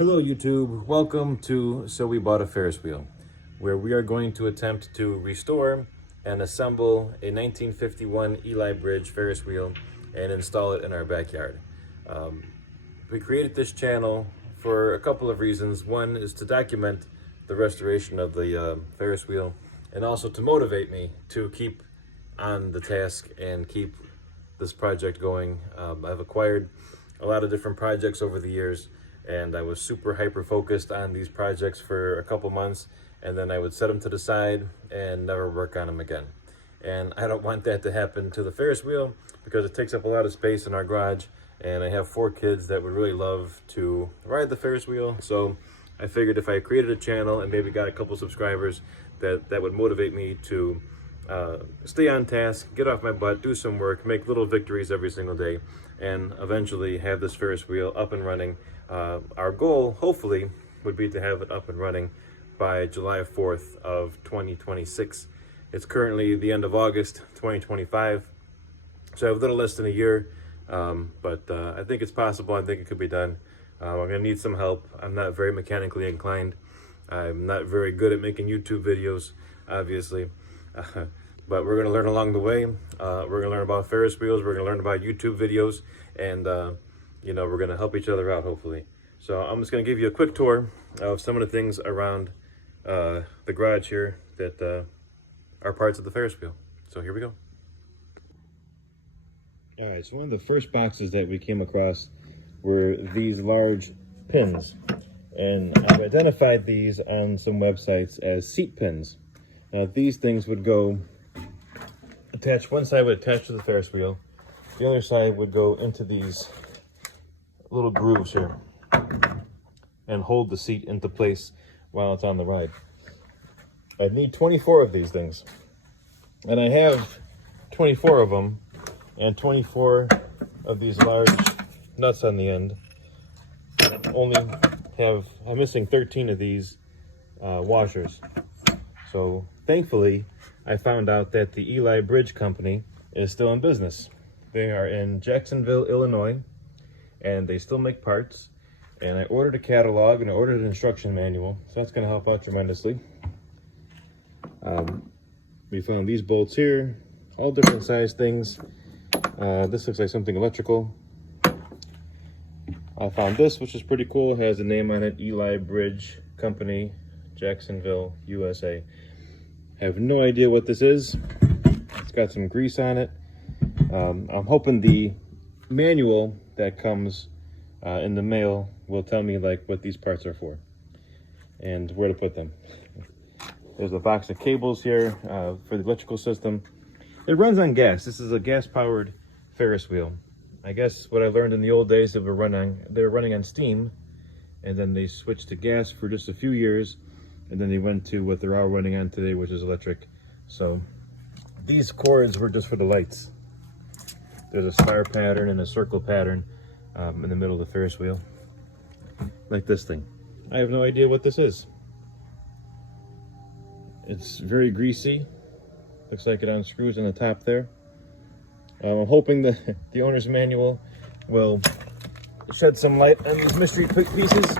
Hello YouTube, welcome to So We Bought a Ferris Wheel, where we are going to attempt to restore and assemble a 1951 Eli Bridge Ferris wheel and install it in our backyard. We created this channel for a couple of reasons. One is to document the restoration of the Ferris wheel, and also to motivate me to keep on the task and keep this project going. I've acquired a lot of different projects over the years, and I was super hyper focused on these projects for a couple months, and then I would set them to the side and never work on them again. And I don't want that to happen to the Ferris wheel because it takes up a lot of space in our garage, and I have 4 kids that would really love to ride the Ferris wheel. So I figured if I created a channel and maybe got a couple subscribers, that would motivate me to stay on task, get off my butt, do some work, make little victories every single day, and eventually have this Ferris wheel up and running. Our goal, hopefully, would be to have it up and running by July 4th of 2026. It's currently the end of August 2025, so I have a little less than a year, but I think it's possible. I think it could be done. I'm going to need some help. I'm not very mechanically inclined. I'm not very good at making YouTube videos, obviously. But we're going to learn along the way. We're going to learn about Ferris wheels. We're going to learn about YouTube videos, and you know, we're going to help each other out, hopefully. So I'm just going to give you a quick tour of some of the things around the garage here that are parts of the Ferris wheel. So here we go. All right, so one of the first boxes that we came across were these large pins, and I've identified these on some websites as seat pins. Now these things would go attached, one side would attach to the Ferris wheel, the other side would go into these little grooves here and hold the seat into place while it's on the ride. I'd need 24 of these things, and I have 24 of them and 24 of these large nuts on the end. I'm missing 13 of these washers. So thankfully, I found out that the Eli Bridge Company is still in business. They are in Jacksonville, Illinois, and they still make parts. And I ordered a catalog and I ordered an instruction manual, so that's going to help out tremendously. We found these bolts here, all different size things. This looks like something electrical. I found this, which is pretty cool. It has a name on it, Eli Bridge Company, Jacksonville, USA. I have no idea what this is. It's got some grease on it. I'm hoping the manual that comes in the mail will tell me like what these parts are for and where to put them. There's a box of cables here for the electrical system. It runs on gas. This is a gas-powered Ferris wheel. I guess what I learned in the old days, they were running on steam, and then they switched to gas for just a few years, and then they went to what they're all running on today, which is electric. So these cords were just for the lights. There's a spire pattern and a circle pattern in the middle of the Ferris wheel, like this thing. I have no idea what this is. It's very greasy. Looks like it unscrews on the top there. I'm hoping that the owner's manual will shed some light on these mystery pieces.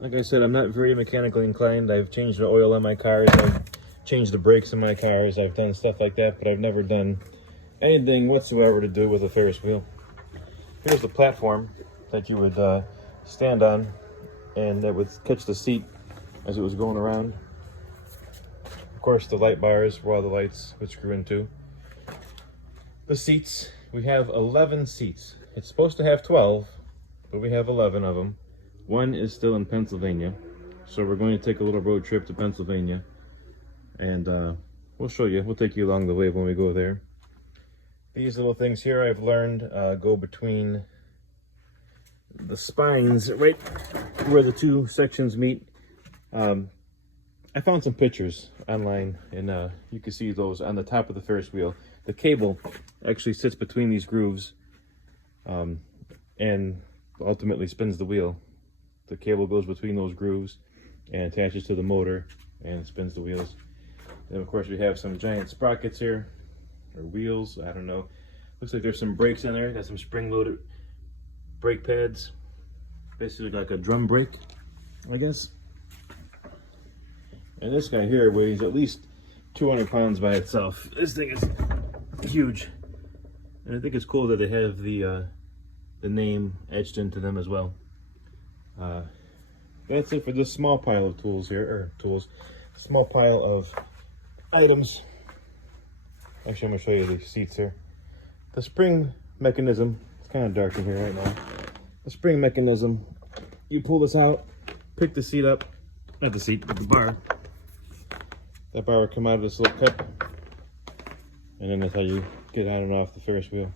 Like I said, I'm not very mechanically inclined. I've changed the oil on my cars. I've changed the brakes in my cars. I've done stuff like that, but I've never done anything whatsoever to do with a Ferris wheel. Here's the platform that you would stand on, and that would catch the seat as it was going around. Of course, the light bars where all the lights would screw into. The seats, we have 11 seats. It's supposed to have 12, but we have 11 of them. One is still in Pennsylvania, so we're going to take a little road trip to Pennsylvania, and we'll show you. We'll take you along the way when we go there. These little things here, I've learned, go between the spines, right where the two sections meet. I found some pictures online, and you can see those on the top of the Ferris wheel. The cable actually sits between these grooves and ultimately spins the wheel. The cable goes between those grooves and attaches to the motor and spins the wheels. Then of course we have some giant sprockets here, or wheels, I don't know. Looks like there's some brakes in there. Got some spring-loaded brake pads. Basically like a drum brake, I guess. And this guy here weighs at least 200 pounds by itself. This thing is huge. And I think it's cool that they have the name etched into them as well. That's it for this small pile of tools here, small pile of items. Actually, I'm gonna show you the seats here. The spring mechanism, it's kind of dark in here right now. The spring mechanism, you pull this out, pick the seat up, not the seat, but the bar. That bar would come out of this little cup, and then that's how you get on and off the Ferris wheel.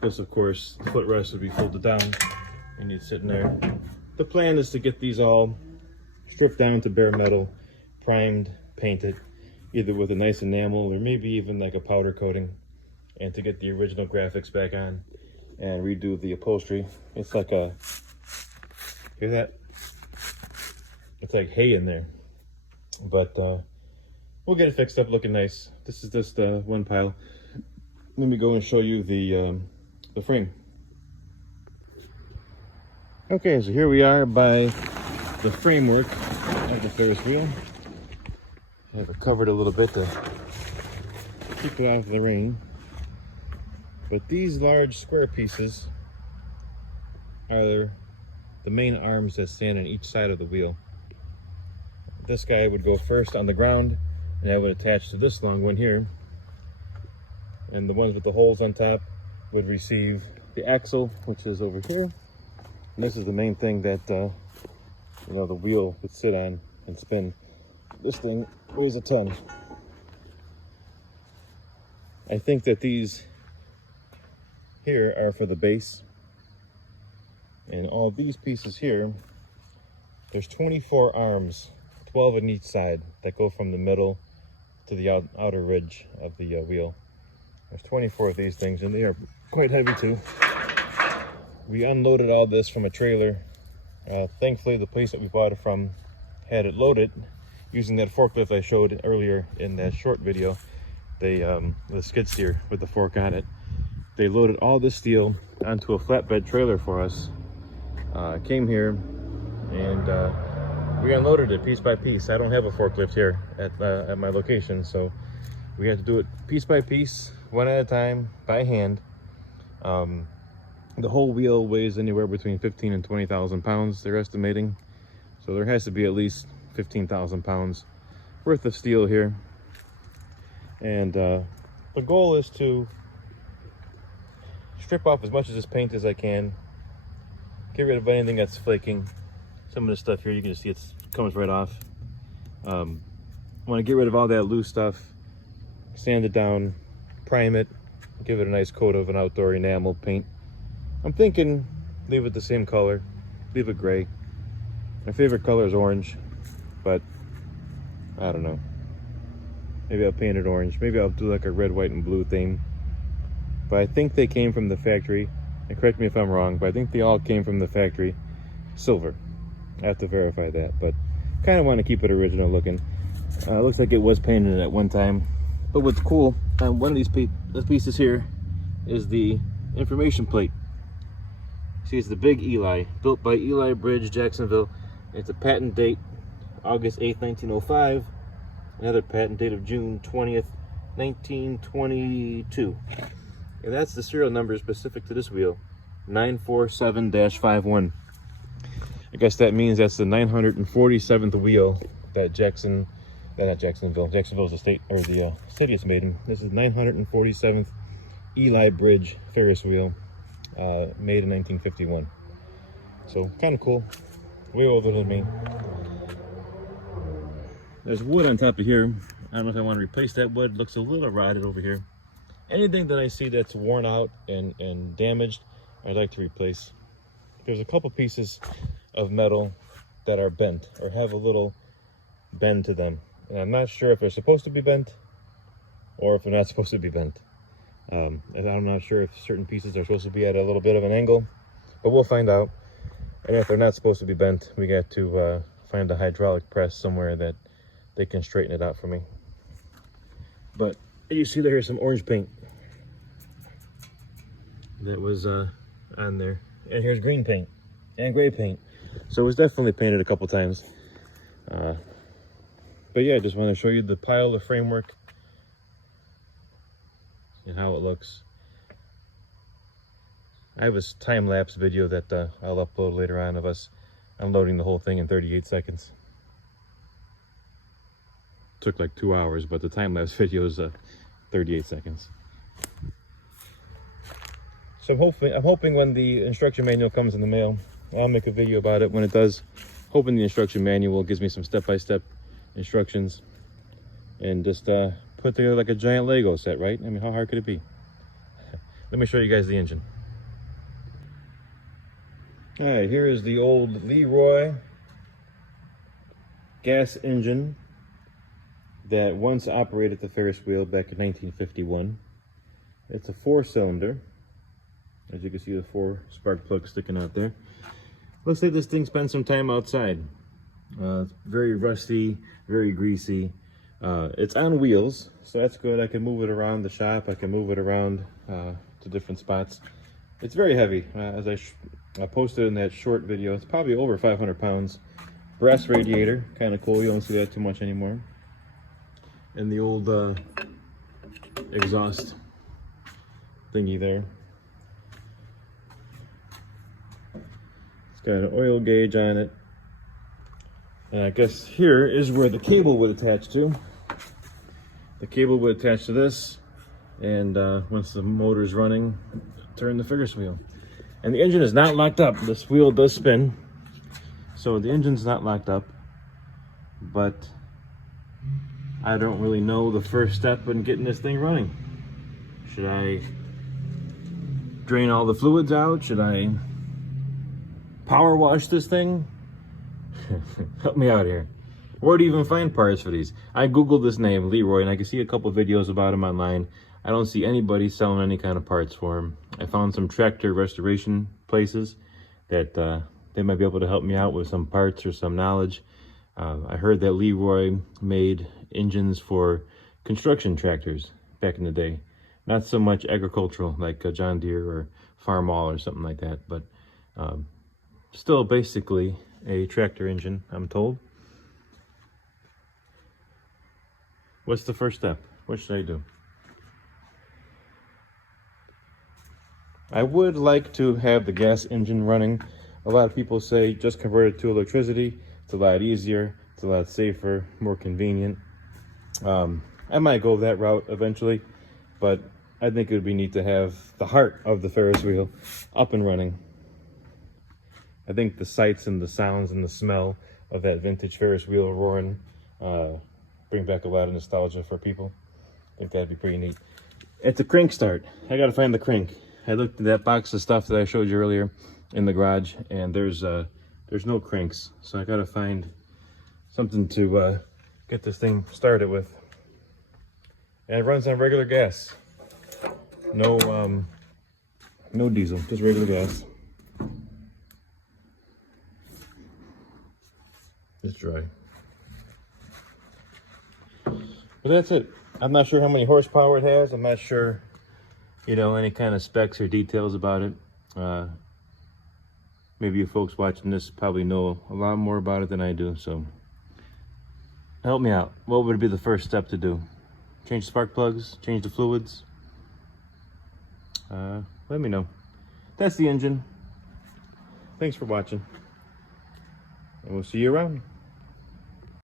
This, of course, the footrest would be folded down, and you'd sit in there. The plan is to get these all stripped down to bare metal, primed, painted, either with a nice enamel or maybe even like a powder coating, and to get the original graphics back on and redo the upholstery. It's like a, hear that? It's like hay in there, but we'll get it fixed up looking nice. This is just one pile. Let me go and show you the frame. Okay, so here we are by the framework of the Ferris wheel. I have it covered a little bit to keep it out of the rain. But these large square pieces are the main arms that stand on each side of the wheel. This guy would go first on the ground, and that would attach to this long one here. And the ones with the holes on top would receive the axle, which is over here. And this is the main thing that the wheel would sit on and spin. This thing weighs a ton. I think that these here are for the base. And all these pieces here, there's 24 arms, 12 on each side, that go from the middle to the outer ridge of the wheel. There's 24 of these things, and they are quite heavy too. We unloaded all this from a trailer. Thankfully, the place that we bought it from had it loaded using that forklift I showed earlier in that short video. They, the skid steer with the fork on it. They loaded all this steel onto a flatbed trailer for us. Came here and we unloaded it piece by piece. I don't have a forklift here at my location, so we had to do it piece by piece, one at a time, by hand. The whole wheel weighs anywhere between 15 and 20,000 pounds, they're estimating. So there has to be at least 15,000 pounds worth of steel here. And the goal is to strip off as much of this paint as I can, get rid of anything that's flaking. Some of this stuff here, you can just see it comes right off. I want to get rid of all that loose stuff, sand it down, prime it, give it a nice coat of an outdoor enamel paint. I'm thinking leave it the same color, leave it gray. My favorite color is orange, but I don't know. Maybe I'll paint it orange. Maybe I'll do like a red, white, and blue theme. But I think they came from the factory, and correct me if I'm wrong, but I think they all came from the factory silver. I have to verify that, but kind of want to keep it original looking. Looks like it was painted at one time. But what's cool, one of these pieces here is the information plate. See, it's the big Eli, built by Eli Bridge, Jacksonville. It's a patent date, August 8th, 1905. Another patent date of June 20th, 1922. And that's the serial number specific to this wheel, 947-51. I guess that means that's the 947th wheel that Jacksonville is the state, or the city it's made in. This is 947th Eli Bridge Ferris wheel, made in 1951. So kind of cool, way older than me. There's wood on top of here. I don't know if I want to replace that wood. It looks a little rotted over here. Anything that I see that's worn out and damaged, I'd like to replace. There's a couple pieces of metal that are bent or have a little bend to them. And I'm not sure if they're supposed to be bent or if they're not supposed to be bent. And I'm not sure if certain pieces are supposed to be at a little bit of an angle, but we'll find out. And if they're not supposed to be bent, we got to find a hydraulic press somewhere that they can straighten it out for me. But you see there's some orange paint that was on there. And here's green paint and gray paint. So it was definitely painted a couple times. But yeah, I just want to show you the pile, the framework, and how it looks. I have a time-lapse video that I'll upload later on of us unloading the whole thing in 38 seconds. Took like 2 hours, but the time-lapse video is 38 seconds. So I'm hoping when the instruction manual comes in the mail, I'll make a video about it when it does. Hoping the instruction manual gives me some step-by-step instructions and just put together like a giant Lego set, right? I mean, how hard could it be? Let me show you guys the engine. All right, here is the old Leroy gas engine that once operated the Ferris wheel back in 1951. It's a 4-cylinder. As you can see, the 4 spark plugs sticking out there. Looks like this thing spent some time outside. It's very rusty, very greasy. It's on wheels, so that's good. I can move it around the shop. I can move it around to different spots. It's very heavy. As I posted in that short video, it's probably over 500 pounds. Brass radiator, kind of cool. You don't see that too much anymore. And the old exhaust thingy there. It's got an oil gauge on it. And I guess here is where the cable would attach to. The cable would attach to this, and once the motor's running, turn the Ferris wheel. And the engine is not locked up. This wheel does spin, so the engine's not locked up. But I don't really know the first step in getting this thing running. Should I drain all the fluids out? Should I power wash this thing? Help me out here. Where do you even find parts for these? I googled this name, Leroy, and I can see a couple videos about him online. I don't see anybody selling any kind of parts for him. I found some tractor restoration places that they might be able to help me out with some parts or some knowledge. I heard that Leroy made engines for construction tractors back in the day. Not so much agricultural like John Deere or Farmall or something like that, but still basically a tractor engine, I'm told. What's the first step? What should I do? I would like to have the gas engine running. A lot of people say just convert it to electricity. It's a lot easier, it's a lot safer, more convenient. I might go that route eventually, but I think it would be neat to have the heart of the Ferris wheel up and running. I think the sights and the sounds and the smell of that vintage Ferris wheel roaring bring back a lot of nostalgia for people. I think that'd be pretty neat. It's a crank start. I gotta find the crank. I looked at that box of stuff that I showed you earlier in the garage, and there's no cranks. So I gotta find something to get this thing started with. And it runs on regular gas. No diesel, just regular gas. It's dry. But that's it. I'm not sure how many horsepower it has. I'm not sure, you know, any kind of specs or details about it. Maybe you folks watching this probably know a lot more about it than I do, so help me out. What would be the first step to do? Change the spark plugs, change the fluids? Let me know. That's the engine. Thanks for watching, and we'll see you around.